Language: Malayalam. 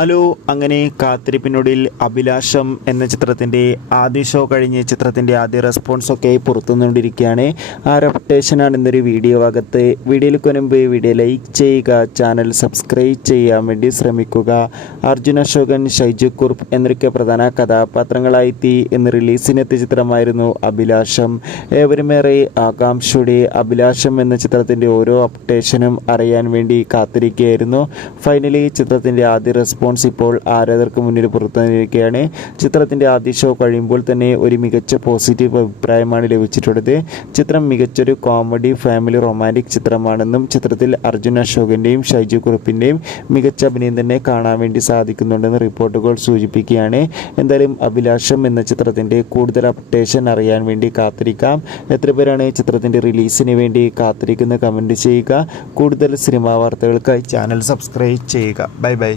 ഹലോ, അങ്ങനെ കാത്തിരിപ്പിനൊടുവിൽ അഭിലാഷം എന്ന ചിത്രത്തിൻ്റെ ആദ്യ ഷോ കഴിഞ്ഞ് ചിത്രത്തിൻ്റെ ആദ്യ റെസ്പോൺസൊക്കെ പുറത്തുനിന്നുകൊണ്ടിരിക്കുകയാണ്. ആ റെപ്യൂട്ടേഷനാണ് ഇന്നൊരു വീഡിയോ അകത്ത്. വീഡിയോയിൽ മുൻപ് വീഡിയോ ലൈക്ക് ചെയ്യുക, ചാനൽ സബ്സ്ക്രൈബ് ചെയ്യാൻ വേണ്ടി ശ്രമിക്കുക. അർജുൻ അശോകൻ, ഷൈജു കുറുപ്പ് എന്നൊക്കെ പ്രധാന കഥാപാത്രങ്ങളായെത്തി ഇന്ന് റിലീസിനെത്തിയ ചിത്രമായിരുന്നു അഭിലാഷം. ഏവരുമേറെ ആകാംക്ഷയുടെ അഭിലാഷം എന്ന ചിത്രത്തിൻ്റെ ഓരോ അപ്ഡേഷനും അറിയാൻ വേണ്ടി കാത്തിരിക്കുകയായിരുന്നു. ഫൈനലി ചിത്രത്തിൻ്റെ ആദ്യ റെസ്പോൺസ് ഇപ്പോൾ ആരാധകർക്ക് മുന്നിൽ പുറത്തുവന്നിരിക്കുകയാണ്. ചിത്രത്തിൻ്റെ ആദ്യ ഷോ കഴിയുമ്പോൾ തന്നെ ഒരു മികച്ച പോസിറ്റീവ് അഭിപ്രായമാണ് ലഭിച്ചിട്ടുള്ളത്. ചിത്രം മികച്ചൊരു കോമഡി ഫാമിലി റൊമാൻറ്റിക് ചിത്രമാണെന്നും ചിത്രത്തിൽ അർജുൻ അശോകൻ്റെയും ഷൈജു കുറുപ്പിൻ്റെയും മികച്ച അഭിനയം തന്നെ കാണാൻ വേണ്ടി സാധിക്കുന്നുണ്ടെന്ന് റിപ്പോർട്ടുകൾ സൂചിപ്പിക്കുകയാണ്. എന്തായാലും അഭിലാഷം എന്ന ചിത്രത്തിൻ്റെ കൂടുതൽ അപ്ഡേഷൻ അറിയാൻ വേണ്ടി കാത്തിരിക്കാം. എത്ര പേരാണ് ചിത്രത്തിൻ്റെ റിലീസിന് വേണ്ടി കാത്തിരിക്കുന്ന കമൻറ്റ് ചെയ്യുക. കൂടുതൽ സിനിമാ വാർത്തകൾക്കായി ചാനൽ സബ്സ്ക്രൈബ് ചെയ്യുക. Bye bye.